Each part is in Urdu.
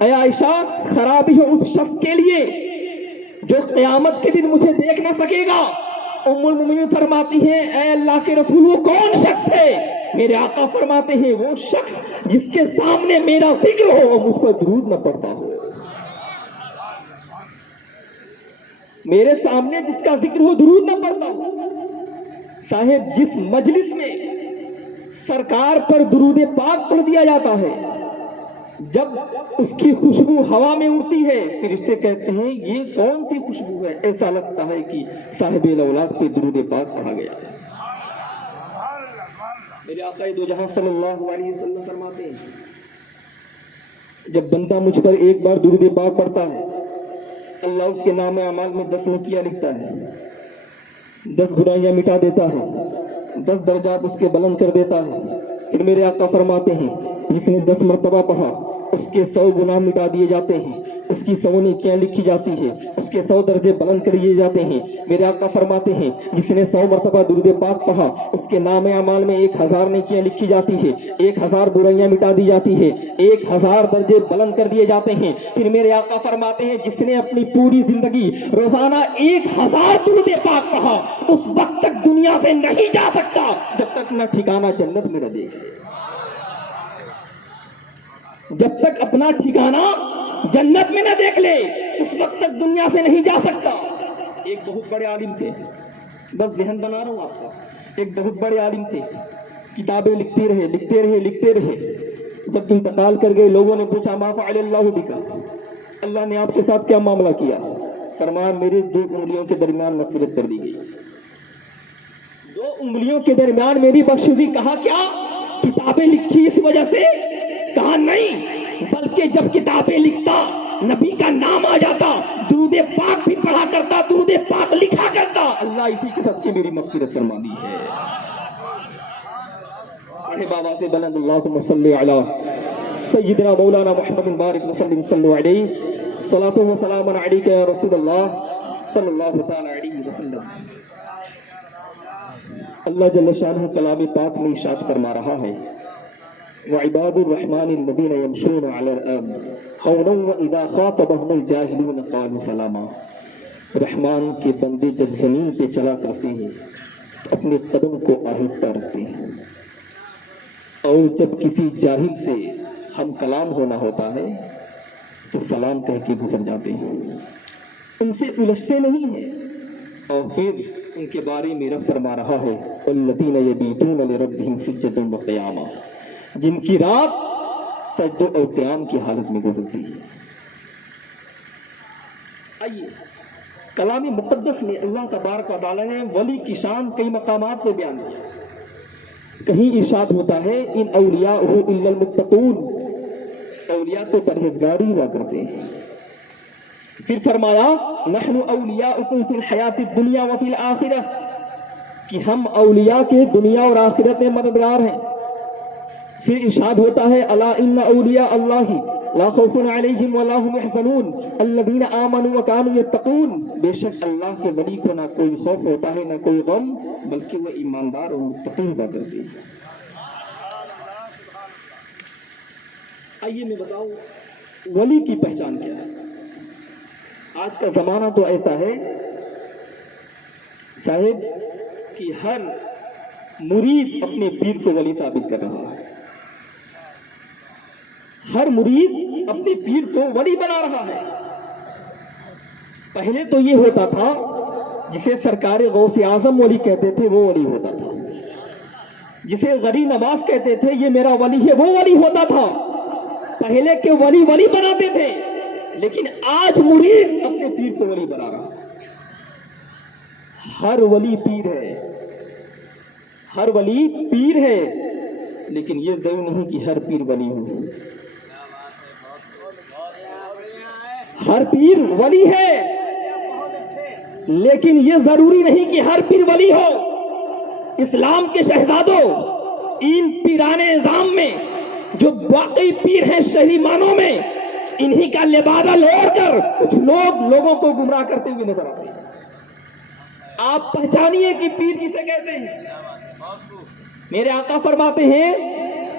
اے عائشہ خرابی ہے اس شخص کے لیے جو قیامت کے دن مجھے دیکھ نہ سکے گا۔ ام المؤمنین فرماتی ہیں اے اللہ کے رسول وہ کون شخص ہے؟ میرے آقا فرماتے ہیں وہ شخص جس کے سامنے میرا ذکر ہو اور مجھ پر درود نہ پڑتا ہو۔ میرے سامنے جس کا ذکر ہو درود نہ پڑتا ہو۔ صاحب جس مجلس میں سرکار پر درود پاک پڑھ دیا جاتا ہے، جب اس کی خوشبو ہوا میں اڑتی ہے فرشتے کہتے ہیں یہ کون سی خوشبو ہے؟ ایسا لگتا ہے کہ صاحب الاولاد پہ درود پاک پڑھا گیا ہے۔ میرے آقا دو جہاں صلی اللہ علیہ وسلم فرماتے ہیں جب بندہ مجھ پر ایک بار درود پاک پڑھتا ہے اللہ اس کے نام اعمال میں 10 نیکیاں لکھتا ہے، 10 برائیاں مٹا دیتا ہے، 10 درجات اس کے بلند کر دیتا ہے۔ پھر میرے آقا فرماتے ہیں جس نے 10 مرتبہ پڑھا اس کے 100 گناہ مٹا دیے جاتے ہیں، اس کی 100 نیکیاں لکھی جاتی ہیں، اس کے 100 درجے بلند کر دیے جاتے ہیں۔ میرے آقا فرماتے ہیں جس نے 100 مرتبہ درود پاک پڑھا اس کے نام اعمال میں 1000 نیکیاں لکھی جاتی ہیں، 1000 برائیاں مٹا دی جاتی ہیں، 1000 درجے بلند کر دیے جاتے ہیں۔ پھر میرے آقا فرماتے ہیں جس نے اپنی پوری زندگی روزانہ 1000 درود پاک پڑھا اس وقت تک دنیا سے نہیں جا سکتا جب تک نہ ٹھکانہ جنت میں نہ دیکھے، جب تک اپنا ٹھکانہ جنت میں نہ دیکھ لے اس وقت تک دنیا سے نہیں جا سکتا۔ ایک بہت بڑے عالم تھے، بس ذہن بنا رہا ہوں آپ کا، ایک بہت بڑے عالم تھے، کتابیں لکھتے رہے۔ جب انتقال کر گئے لوگوں نے پوچھا ما فعل اللہ بک، اللہ نے آپ کے ساتھ کیا معاملہ کیا؟ فرمایا میری 2 انگلیوں کے درمیان مغفرت کر دی گئی، 2 انگلیوں کے درمیان میری بخشش۔ کہا کیا کتابیں لکھی اس وجہ سے؟ کہا نہیں، بلکہ جب کتابیں لکھتا نبی کا نام آ جاتا درود پاک بھی پڑھا کرتا، درود پاک لکھا کرتا، اللہ اسی کے سب سے میری مغفرت فرما دی ہے۔ پڑھے بابا سے بلند اللہم صلی علی سیدنا مولانا محمد بارک وسلم صلو علیہ صلاۃ و سلام علیک یا رسول اللہ صلی اللہ تعالی علیہ وسلم۔ اللہ جل شانہ کلام پاک میں ارشاد فرما رہا ہے وعباد الرحمن الذین یمشون علی الارض ہونا واذا خاطبهم الجاہلون قالوا سلاما۔ رحمان کے بندے جب زمین پہ چلا کرتے ہیں اپنے قدم کو آہستہ رکھتے ہیں، اور جب کسی جاہل سے ہم کلام ہونا ہوتا ہے تو سلام کہہ کے گزر جاتے ہیں، ان سے الجھتے نہیں ہیں۔ اور پھر ان کے بارے میں رب فرما رہا ہے والذین یبیتون لربہم سجدا وقیاما، جن کی رات سجدے اور قیام کی حالت میں گزرتی ہے۔ آئیے کلام مقدس میں اللہ تبارک و تعالیٰ نے ولی کی شان کئی مقامات پہ بیان کیا۔ کہیں ارشاد ہوتا ہے ان اولیاء الا المتقون، اولیاء تو پرہیزگاری ہوا کرتے ہیں۔ پھر فرمایا نحن اولیاؤکم فی الحیات الدنیا وفی الآخرہ، کہ ہم اولیاء کے دنیا اور آخرت میں مددگار ہیں۔ پھر ارشاد ہوتا ہے الا ان اولیاء اللہ لا خوف علیہم ولا هم يحزنون الذین آمنوا وکانوا یتقون، بے شک اللہ کے ولی کو نہ کوئی خوف ہوتا ہے نہ کوئی غم، بلکہ وہ ایماندار اور متقی ہوا کرتے ہیں۔ آئیے میں بتاؤں ولی کی پہچان کیا ہے۔ آج کا زمانہ تو ایسا ہے صاحب کہ ہر مرید اپنے پیر کو ولی ثابت کر رہا ہے، ہر مرید اپنے پیر کو ولی بنا رہا ہے۔ پہلے تو یہ ہوتا تھا جسے سرکار غوث اعظم ولی کہتے تھے وہ ولی ہوتا تھا، جسے غری نواز کہتے تھے یہ میرا ولی ہے وہ ولی ہوتا تھا۔ پہلے کے ولی ولی بناتے تھے، لیکن آج مرید اپنے پیر کو ولی بنا رہا ہے۔ ہر ولی پیر ہے، ہر ولی پیر ہے، لیکن یہ ضرور نہیں کہ ہر پیر ولی ہو۔ ہر پیر ولی ہے، لیکن یہ ضروری نہیں کہ ہر پیر ولی ہو۔ اسلام کے شہزادوں ان پیران نظام میں جو واقعی پیر ہیں صحیح معنوں میں، انہی کا لبادہ لوڑ کر کچھ لوگ لوگوں کو گمراہ کرتے ہوئے نظر آتے ہیں۔ آپ پہچانیے کہ پیر کسے کہتے ہیں۔ میرے آقا فرماتے ہیں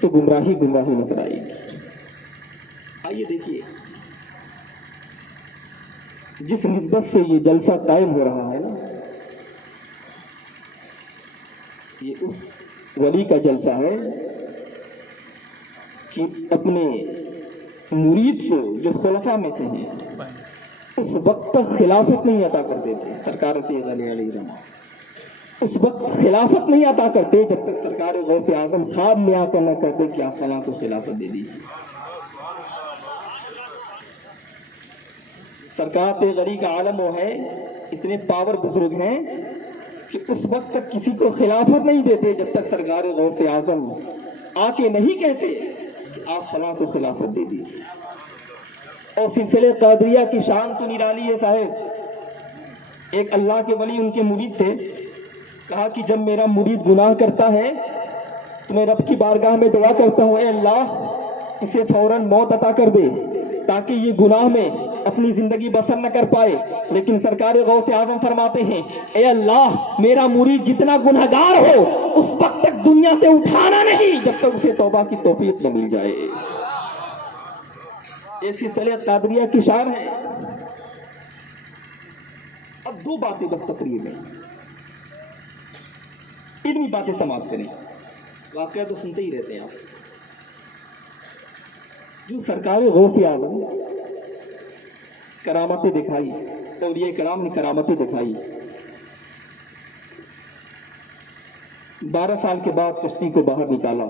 تو گمراہی گمراہی نظر آئے گی۔ آئیے دیکھیے جس نسبت سے یہ جلسہ قائم ہو رہا ہے نا، یہ اس ولی کا جلسہ ہے کہ اپنے مرید کو جو خلفاء میں سے ہیں اس وقت تک خلافت نہیں عطا کرتے تھے سرکار تیغ علیہ رحمہ، اس وقت خلافت نہیں عطا کرتے جب تک سرکار غوث اعظم خواب میں آ کر نہ کہتے کہ آپ فلاں کو خلافت دے دیجیے۔ سرکار تیغ علی کا عالم وہ ہے، اتنے پاور بزرگ ہیں کہ اس وقت تک کسی کو خلافت نہیں دیتے جب تک سرکار غوث اعظم آ کے نہیں کہتے کہ آپ فلاں کو خلافت دے دیجیے۔ اور سلسلے قادریہ کی شان تو نرالی ہے صاحب۔ ایک اللہ کے ولی ان کے مرید تھے، کہا کہ جب میرا مرید گناہ کرتا ہے تو میں رب کی بارگاہ میں دعا کرتا ہوں، اے اللہ اسے فوراً موت عطا کر دے تاکہ یہ گناہ میں اپنی زندگی بسر نہ کر پائے۔ لیکن سرکار غوث اعظم فرماتے ہیں، اے اللہ میرا مرید جتنا گنہگار ہو اس وقت تک دنیا سے اٹھانا نہیں جب تک اسے توبہ کی توفیق نہ مل جائے۔ یہ سلسلہ قادریہ کی شان ہے۔ اب دو باتیں بس تقریر میں، علمی باتیں سماعت کریں، واقعہ تو سنتے ہی رہتے ہیں آپ۔ جو سرکار غوث اعظم کرامتیں دکھائی، اولیاء کرام نے کرامتیں دکھائی، 12 سال کے بعد کشتی کو باہر نکالا۔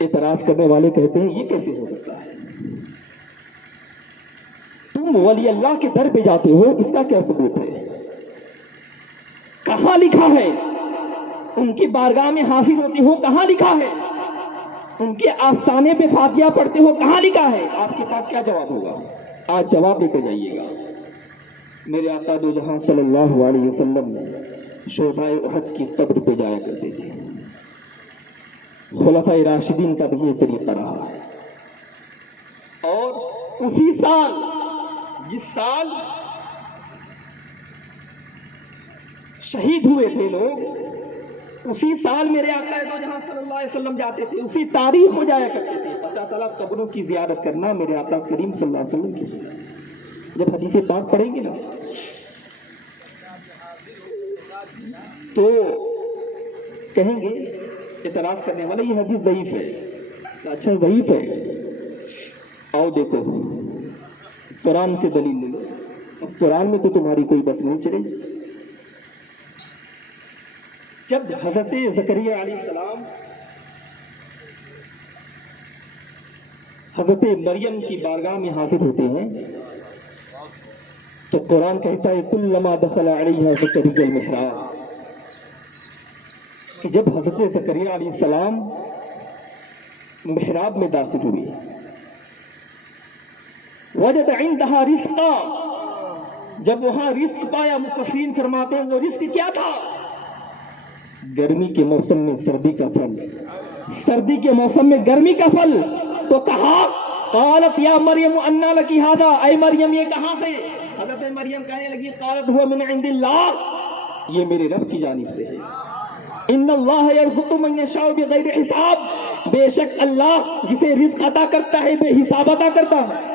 اعتراض کرنے والے کہتے ہیں یہ کیسے ہو سکتا ہے؟ تم ولی اللہ کے در پہ جاتے ہو، اس کا کیا ثبوت ہے؟ کہاں لکھا ہے؟ ان کی بارگاہ میں حاضر ہوتے ہو، کہاں لکھا ہے؟ ان کے آستانے پہ فاتحہ پڑھتے ہو، کہاں لکھا ہے؟ آپ کے پاس کیا جواب ہوگا؟ آج جواب لے کے جائیے گا۔ میرے آقا دو جہاں صلی اللہ علیہ وسلم شہدائے احد کی قبر پہ جایا کرتے تھے۔ خلفاء راشدین کا بھی یہ طریقہ رہا ہے۔ اور اسی سال، جس سال شہید ہوئے تھے لوگ، اسی سال میرے آقا دو جہاں صلی اللہ علیہ وسلم جاتے تھے، اسی تاریخ کو جایا کرتے تھے۔ پتہ چلا قبروں کی زیارت کرنا میرے آقا کریم صلی اللہ علیہ وسلم کی سنت۔ جب حدیث پاک پڑھیں گے نا تو کہیں گے اعتراض کرنے والا یہ حدیث ضعیف ہے۔ اچھا ضعیف ہے، آؤ دیکھو قرآن سے دلیل لے لو۔ اب قرآن میں تو تمہاری کوئی بات نہیں چلے گی۔ جب حضرت زکریا علیہ السلام حضرت مریم کی بارگاہ میں حاضر ہوتے ہیں تو قرآن کہتا ہے کلما دخل علیہا زکریا المحراب، کہ جب حضرت زکریا علیہ السلام محراب میں داخل ہوئے، وجد عندها رزقا، جب وہاں رزق پایا، مفسرین فرماتے ہیں وہ رزق کیا تھا؟ گرمی کے موسم میں سردی کا پھل، سردی کے موسم میں گرمی کا پھل۔ تو کہا قالت یا مریم انا لکی ھذا، اے مریم یہ کہاں سے؟ حضرت مریم کہنے لگی قالت هو من عند اللہ، یہ میرے رب کی جانب سے ہے۔ ان اللہ یرزق من یشاء بغیر حساب، بے شک اللہ جسے رزق عطا کرتا ہے بے حساب عطا کرتا ہے۔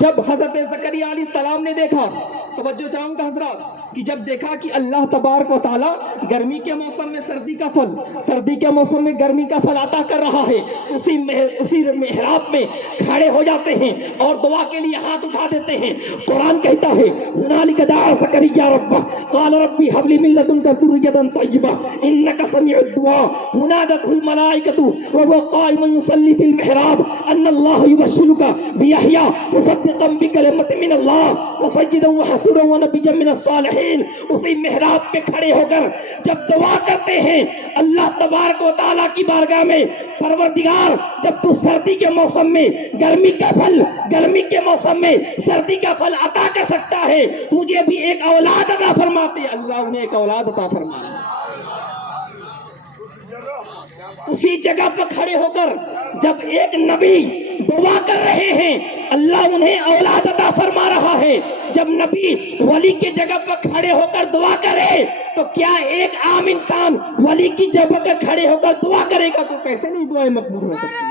جب حضرت زکریا علیہ السلام نے دیکھا، توجہ چاہوں گا حضرات، کہ جب دیکھا کہ اللہ تبارک و تعالیٰ گرمی کے موسم میں سردی کا پھل، سردی کے موسم میں گرمی کا پھل عطا کر رہا ہے، اسی محراب میں کھڑے ہو جاتے ہیں اور دعا کے لیے ہاتھ اٹھا دیتے ہیں۔ قرآن کہتا ہے ہنالک دعا زکریا ربہ قال ربی ھب لی من لدنک ذریۃ طیبہ انک سمیع الدعاء، نادته الملائکۃ وهو قائم یصلی فی المحراب ان اللہ یبشرک بیحییٰ مصدقا بکلمۃ من اللہ وسیدا وحسورا ونبیا من الصالحین۔ اسی محراب پہ کھڑے ہو کر جب دعا کرتے ہیں اللہ تبارک و تعالیٰ کی بارگاہ میں، پروردگار جب تو سردی کے موسم میں گرمی کا پھل، گرمی کے موسم میں سردی کا پھل عطا کر سکتا ہے، مجھے بھی ایک اولاد عطا فرماتے۔ اللہ انہیں ایک اولاد عطا فرمایا۔ اسی جگہ پر کھڑے ہو کر جب ایک نبی دعا کر رہے ہیں، اللہ انہیں اولاد عطا فرما رہا ہے۔ جب نبی ولی کے جگہ پر کھڑے ہو کر دعا کرے تو کیا ایک عام انسان ولی کی جگہ پر کھڑے ہو کر دعا کرے گا تو کیسے نہیں دعائیں مقبول ہو سکتی؟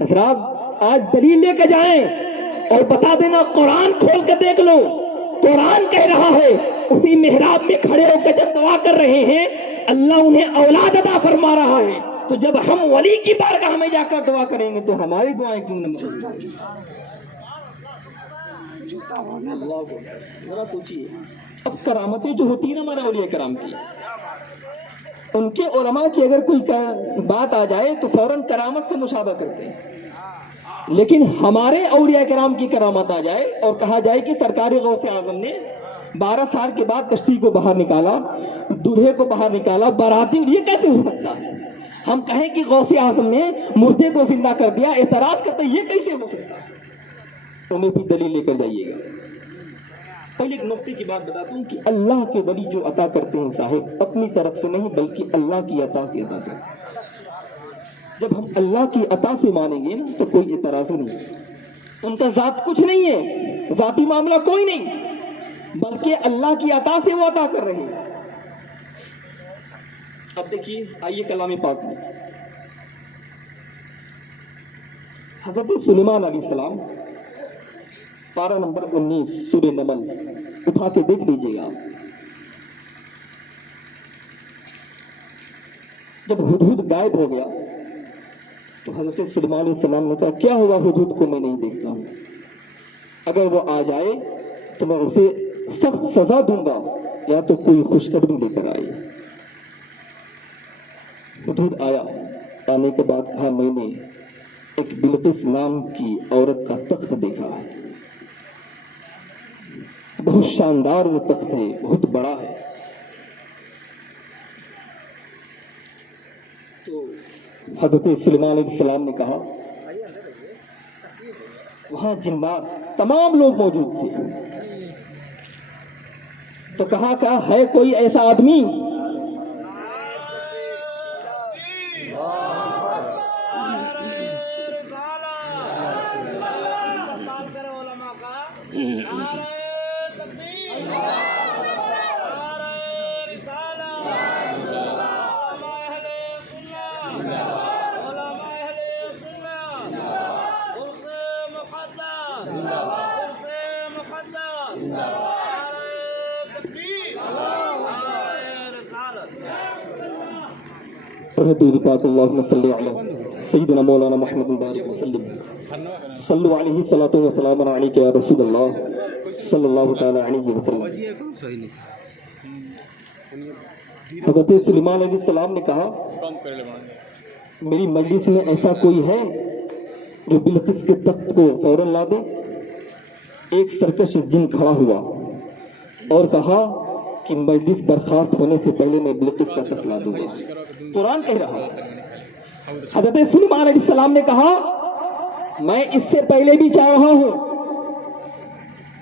حضرات آج دلیل لے کے جائیں اور بتا دینا، قرآن کھول کے دیکھ لو، قرآن کہہ رہا ہے اسی محراب میں کھڑے ہو کے جب دعا کر رہے ہیں اللہ انہیں اولاد عطا فرما رہا ہے، تو جب ہم ولی کی بارگاہ میں جا کر دعا کریں گے تو ہماری دعائیں کیوں نہ مقبول؟ ذرا سوچیے، اب کرامتیں جو ہوتی ہیں نا ہمارے اولیاء کرام کی، ان کے علماء کی اگر کوئی بات آ جائے تو فوراً کرامت سے مشابہ کرتے ہیں، لیکن ہمارے اولیاء کرام کی کرامت آ جائے اور کہا جائے کہ سرکار غوث اعظم نے 12 سال کے بعد کشتی کو باہر نکالا، دولہے کو باہر نکالا، باراتی، یہ کیسے ہو سکتا ہے؟ ہم کہیں کہ غوث اعظم نے مردے کو زندہ کر دیا، اعتراض کرتے ہیں یہ کیسے ہو سکتا ہے؟ انہیں بھی دلیل لے کر جائیے گا۔ پہلے ایک نقطے کی بات بتاتا ہوں کہ اللہ کے ولی جو عطا کرتے ہیں صاحب اپنی طرف سے نہیں بلکہ اللہ کی عطا سے عطا کرتے ہیں۔ جب ہم اللہ کی عطا سے مانیں گے نا تو کوئی اعتراض نہیں، ان کا ذات کچھ نہیں ہے، ذاتی معاملہ کوئی نہیں، بلکہ اللہ کی عطا سے وہ عطا کر رہے ہیں۔ اب دیکھیے، آئیے کلام پاک میں حضرت سلیمان علیہ السلام، پارہ نمبر 19 سورہ نمل، اٹھا کے دیکھ لیجئے گا۔ جب ہدہد غائب ہو گیا تو حضرت سلیمان علیہ السلام نے کہا کیا ہوا ہدہد کو میں نہیں دیکھتا ہوں، اگر وہ آ جائے تو میں اسے سخت سزا دوں گا یا تو کوئی خوشخبری لے کر آئے۔ ہدہد آیا، آنے کے بعد کہا میں نے ایک بلقیس نام کی عورت کا تخت دیکھا ہے، بہت شاندار وہ تخت ہے، بہت بڑا ہے۔ تو حضرت سلیمان علیہ السلام نے کہا، وہاں جنات تمام لوگ موجود تھے، تو کہا کیا ہے کوئی ایسا آدمی حضور پاک اللہم صلی علی سیدنا مولانا محمد مبارک وسلم صلو علیہ الصلاۃ والسلام علیک یا رسول اللہ صلی اللہ تعالی علیہ وسلم۔ حضرت سلیمان علیہ السلام نے کہا میری مجلس میں ایسا کوئی ہے جو بلقیس کے تخت کو فوراً لا دے؟ ایک سرکش جن کھڑا ہوا اور کہا کہ مجلس برخاست ہونے سے پہلے میں بلقیس کا تخت لا دوں گا۔ قرآن کہہ رہا ہے۔ حضرت سلیمان علیہ السلام نے کہا میں اس سے پہلے بھی چاہ رہا ہوں،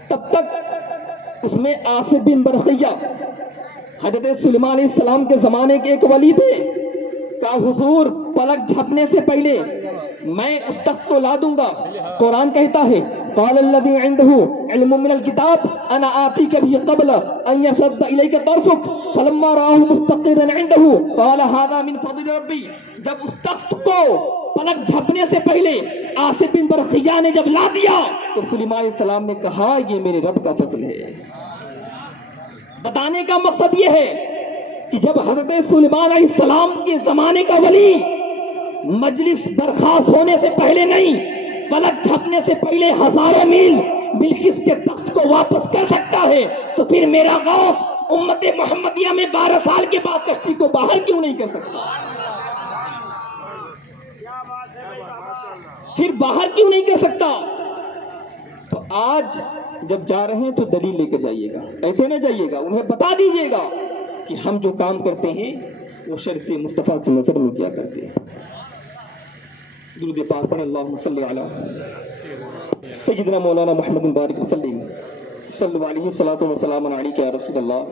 تب تک اس میں آصف بن برقیہ حضرت سلیمان علیہ السلام کے زمانے کے ایک ولی تھے، کہا حضور پلک جھپنے سے پہلے میں اس تخت کو لا دوں گا۔ قرآن کہتا ہے قال الذي عنده علم من الكتاب انا آتيك به قبل ان يرتد اليك طرفك فلما رآه مستقرا عنده قال هذا من فضل ربي۔ جب اس تخت کو پلک جھپنے سے پہلے آصف بن برقیہ نے جب لا دیا تو سلیمان علیہ السلام نے کہا یہ میرے رب کا فضل ہے۔ بتانے کا مقصد یہ ہے کہ جب حضرت سلیمان علیہ السلام کے زمانے کا ولی مجلس برخاست ہونے سے پہلے نہیں، پلک جھپنے سے پہلے ہزاروں میل بلقیس کے تخت کو واپس کر سکتا ہے، تو پھر میرا غوث امت محمدیہ میں 12 سال کے بعد کشتی کو باہر کیوں نہیں کر سکتا؟ پھر باہر کیوں نہیں کر سکتا؟ تو آج جب جا رہے ہیں تو دلیل لے کر جائیے گا، ایسے نہ جائیے گا، انہیں بتا دیجیے گا کہ ہم جو کام کرتے ہیں وہ شرف مصطفیٰ کی نظر میں کیا کرتے ہیں. درود پاک پڑھیں. اللہم صلی علی سیدنا مولانا محمد بارک وسلم صلی اللہ علیہ صلاۃ و سلام علیک یا رسول اللہ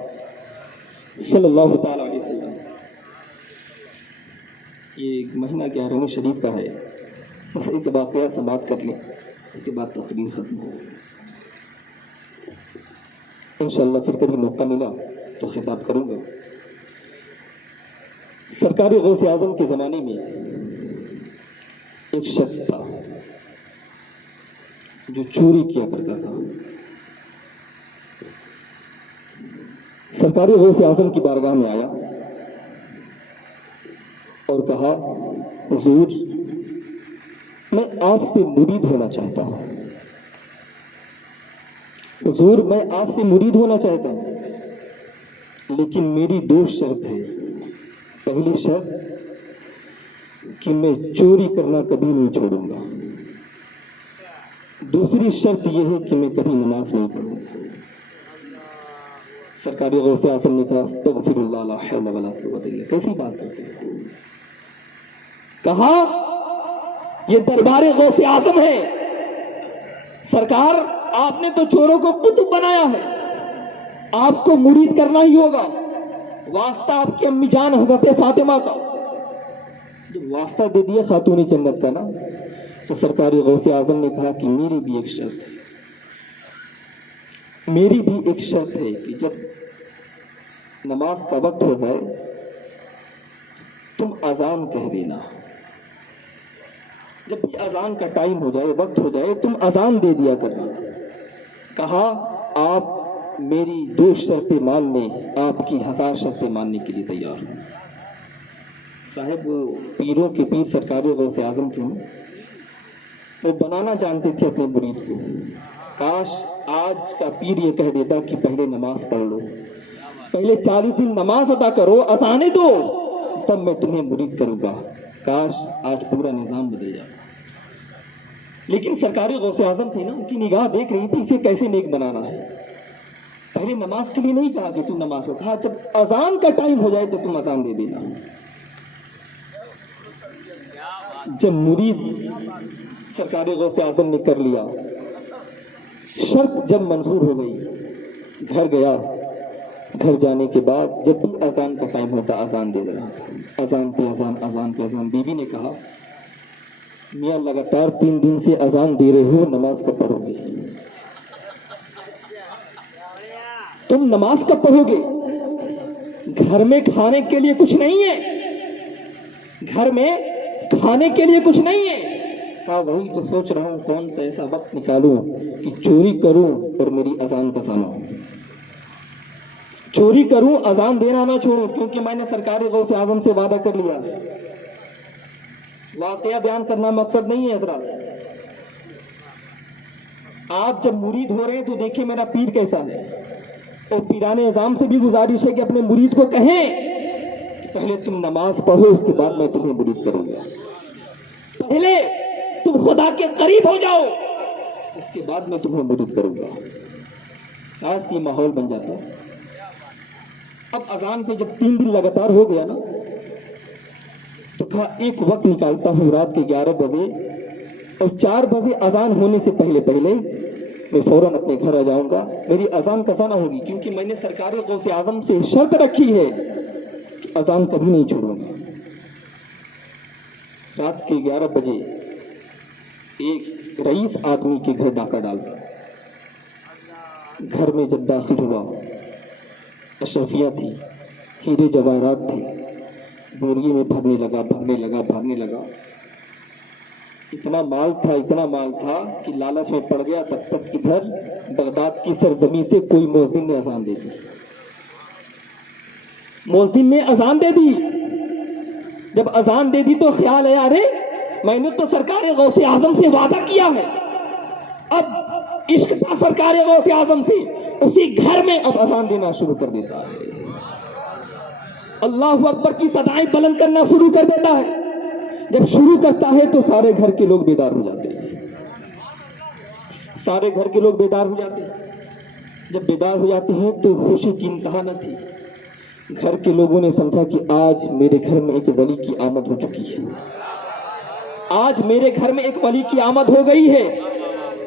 صلی اللہ تعالی علیہ وسلم. یہ مہینہ کیا رمضان شریف کا ہے. بس ایک واقعہ سماعت کر لیں, اس کے بعد تقریر ختم ہو. انشاءاللہ پھر کبھی موقع ملا تو خطاب کروں گا. سرکار غوث اعظم کے زمانے میں ایک شخص تھا جو چوری کیا کرتا تھا. سرکار غوث اعظم کی بارگاہ میں آیا اور کہا, حضور میں آپ سے مرید ہونا چاہتا ہوں. حضور میں آپ سے مرید ہونا چاہتا ہوں, لیکن میری 2 شرط ہے. پہلی شرط کہ میں چوری کرنا کبھی نہیں چھوڑوں گا. دوسری شرط یہ ہے کہ میں کبھی نماز نہیں پڑھوں گا. سرکار غوث اعظم نے کہا, استغفر اللہ لا حول ولا قوت الا باللہ. کیسی بات کرتے ہیں؟ کہا یہ دربار غوث اعظم ہے. سرکار آپ نے تو چوروں کو قطب بنایا ہے, آپ کو مرید کرنا ہی ہوگا. واسطہ آپ کی امی جان حضرت فاطمہ کا, جب واسطہ دے دیا خاتون جنت کا نا, تو سرکار غوث اعظم نے کہا کہ میری بھی ایک شرط ہے. میری بھی ایک شرط ہے کہ جب نماز کا وقت ہو جائے تم اذان کہہ دینا. جب بھی اذان کا ٹائم ہو جائے, وقت ہو جائے, تم اذان دے دیا کرنا. کہا آپ میری 2 شرطیں مان لیں, آپ کی 1000 شرطیں ماننے کے لیے تیار ہوں. صاحب وہ پیروں کے پیر سرکار غوث اعظم تھے, وہ بنانا جانتے تھے اپنے مرید کو. کاش آج کا پیر یہ کہہ دیتا کہ پہلے نماز پڑھ لو, پہلے 40 دن نماز ادا کرو, اذانیں دو, تب میں تمہیں مرید کروں گا. کاش آج پورا نظام بدل جائے. لیکن سرکاری غوث اعظم تھے نا, ان کی نگاہ دیکھ رہی تھی اسے کیسے نیک بنانا ہے. پہلے نماز کے لیے نہیں کہا کہ تم نماز ہو, کہا جب اذان کا ٹائم ہو جائے تو تم اذان دے دینا. جب مرید سرکار غوث اعظم نے کر لیا, شرط جب منظور ہو گئی, گھر گیا. گھر جانے کے بعد جب بھی اذان کا ٹائم ہوتا اذان دے رہا تھا. اذان پہ اذان, اذان پہ اذان. بیوی نے کہا, میاں لگاتار 3 دن سے اذان دے رہے ہو, نماز کب پڑھو گے؟ تم نماز کب پڑھو گے؟ گھر میں کھانے کے لیے کچھ نہیں ہے, گھر میں کھانے کے لیے کچھ نہیں ہے. کہا وہی تو سوچ رہا ہوں, کون سا ایسا وقت نکالوں کہ چوری کروں اور میری اذان کا سنوں. چوری کروں, اذان دینا نہ چھوڑوں, کیونکہ میں نے سرکار غوث اعظم سے وعدہ کر لیا. واقعہ بیان کرنا مقصد نہیں ہے حضرات. آپ جب مرید ہو رہے ہیں تو دیکھیں میرا پیر کیسا ہے, اور پیران اعظام سے بھی گزارش ہے کہ اپنے مرید کو کہیں کہ پہلے تم نماز پڑھو, اس کے بعد میں تمہیں مرید کروں گا. پہلے تم خدا کے قریب ہو جاؤ, اس کے بعد میں تمہیں مرید کروں گا. کاش یہ ماحول بن جاتا. اب اذان پہ جب 3 دن لگاتار ہو گیا نا, تو کہا ایک وقت نکالتا ہوں رات کے 11 بجے, اور 4 بجے اذان ہونے سے پہلے پہلے میں فوراً اپنے گھر آ جاؤں گا. میری اذان قضا نہ ہوگی, کیونکہ میں نے سرکار غوث اعظم سے شرط رکھی ہے کہ اذان کبھی نہیں چھوڑوں گا. رات کے 11 بجے ایک رئیس آدمی کے گھر ڈاکہ ڈالا. گھر میں جب داخل ہوا, اشرفیہ تھی, ہیرے جواہرات تھے, بوریے میں بھرنے لگا. اتنا مال تھا کہ لالچ میں پڑ گیا. تب تک ادھر بغداد کی سرزمین سے کوئی مؤذن نے اذان دے دی. مؤذن نے اذان دے دی. جب اذان دے دی تو خیال ہے, ارے میں نے تو سرکار غوث اعظم سے وعدہ کیا ہے, اب عشق تھا سرکار غوث اعظم سے, اسی گھر میں اب اذان دینا شروع کر دیتا ہے. اللہ اکبر کی صدائیں بلند کرنا شروع کر دیتا ہے. جب شروع کرتا ہے تو سارے گھر کے لوگ بیدار ہو جاتے ہیں. سارے گھر کے لوگ بیدار ہو جاتے ہیں. جب بیدار ہو جاتے ہیں تو خوشی کی انتہا نہ تھی. گھر کے لوگوں نے سمجھا کہ آج میرے گھر میں ایک ولی کی آمد ہو چکی ہے، آج میرے گھر میں ایک ولی کی آمد ہو گئی ہے۔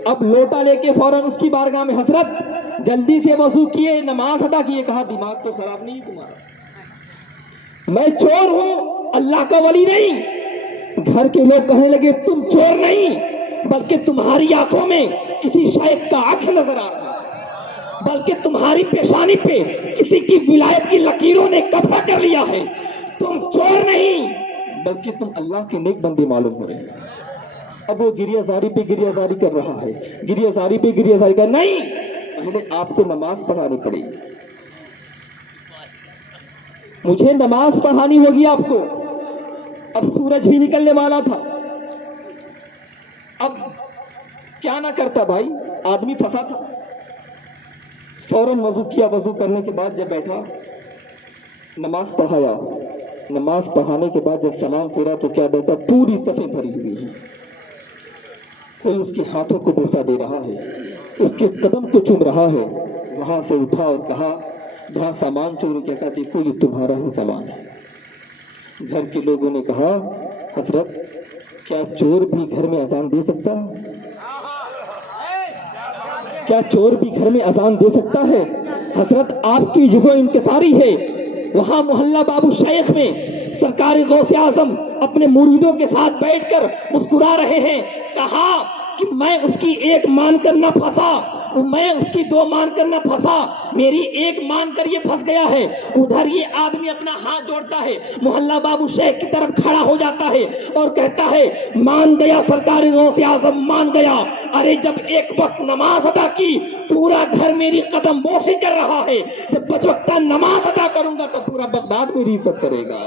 اب لوٹا لے کے فوراً اس کی بارگاہ میں حضرت جلدی سے وضو کیے، نماز ادا کیے۔ کہا دماغ تو خراب نہیں تمہارا، میں چور ہوں، اللہ کا ولی نہیں۔ گھر کے لوگ کہنے لگے تم چور نہیں بلکہ تمہاری آنکھوں میں کسی شیخ کا عکس نظر آ رہا ہے، بلکہ تمہاری پیشانی پہ کسی کی ولایت کی لکیروں نے قبضہ کر لیا ہے۔ تم چور نہیں بلکہ تم اللہ کے نیک بندے معلوم ہو رہے ہیں۔ اب وہ گریہ زاری پہ گریہ زاری کر رہا ہے، گریہ زاری پہ گریہ زاری کر، نہیں، پہلے آپ کو نماز پڑھانی پڑے گی، مجھے نماز پڑھانی ہوگی آپ کو۔ اب سورج بھی نکلنے والا تھا، اب کیا نہ کرتا بھائی، آدمی پھنسا تھا۔ فوراً وضو کیا، وضو کرنے کے بعد جب بیٹھا نماز پڑھایا، نماز پڑھانے کے بعد جب سلام پھیرا تو کیا دیکھا، پوری صفیں بھری ہوئی ہیں، کوئی اس کے ہاتھوں کو بوسہ دے رہا ہے، اس کے قدم کو چوم رہا ہے۔ وہاں سے اٹھا اور کہا جہاں سامان چور کیا، کہا دیکھو یہ تمہارا ہی سامان ہے۔ گھر کے لوگوں نے کہا حضرت کیا چور بھی گھر میں اذان دے سکتا ہے؟ کیا چور بھی گھر میں اذان دے سکتا ہے؟ حضرت آپ کی جزو انکساری ہے۔ وہاں محلہ بابو شیخ میں سرکار غوث اعظم اپنے مریدوں کے ساتھ بیٹھ کر مسکرا رہے ہیں۔ کہا کہ میں اس کی ایک مان کر نہ پھنسا، میں اس کی دو مان کر نہ پھنسا، میری ایک مان کر یہ پھنس گیا ہے۔ ادھر یہ آدمی اپنا ہاتھ جوڑتا ہے، محلہ بابو شیخ کی طرف کھڑا ہو جاتا ہے اور کہتا ہے مان گیا سرکار غوث اعظم، مان گیا۔ ارے جب ایک وقت نماز ادا کی پورا گھر میری قدم بوسی کر رہا ہے، جب پانچ وقت نماز ادا کروں گا تو پورا بغداد میری عزت کرے گا۔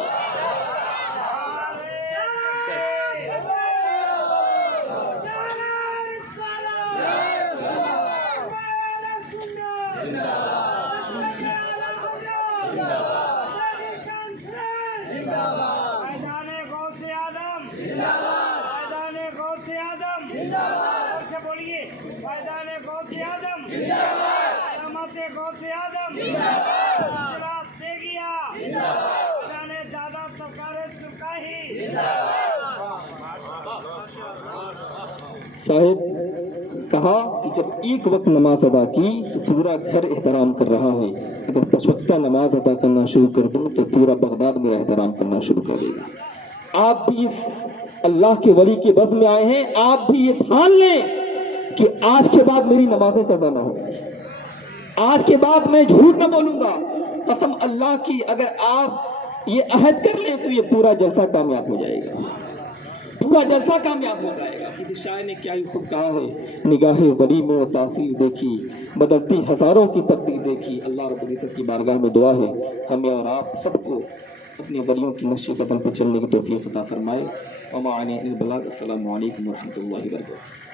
صاحب کہا کہ جب ایک وقت نماز ادا کی تو پورا گھر احترام کر رہا ہے، اگر پانچ وقتہ نماز ادا کرنا شروع کر دوں تو پورا بغداد میرا احترام کرنا شروع کر دے گا۔ آپ بھی اس اللہ کے ولی کے بز میں آئے ہیں، آپ بھی یہ ٹھان لیں کہ آج کے بعد میری نمازیں قضا نہ ہو، آج کے بعد میں جھوٹ نہ بولوں گا۔ قسم اللہ کی اگر آپ یہ عہد کر لیں تو یہ پورا جلسہ کامیاب ہو جائے گا، پورا جلسہ کامیاب ہو جائے گا۔ کسی شاعر نے کیا خوب کہا ہے، نگاہ ولی میں تاثیر دیکھی، بدلتی ہزاروں کی تقدیر دیکھی۔ اللہ رب العزت کی بارگاہ میں دعا ہے ہمیں اور آپ سب کو اپنے ولیوں کی نقش قدم پر چلنے کی توفیق عطا فرمائے۔ وما علینا الا البلاغ۔ السلام علیکم ورحمۃ اللہ وبرکاتہ۔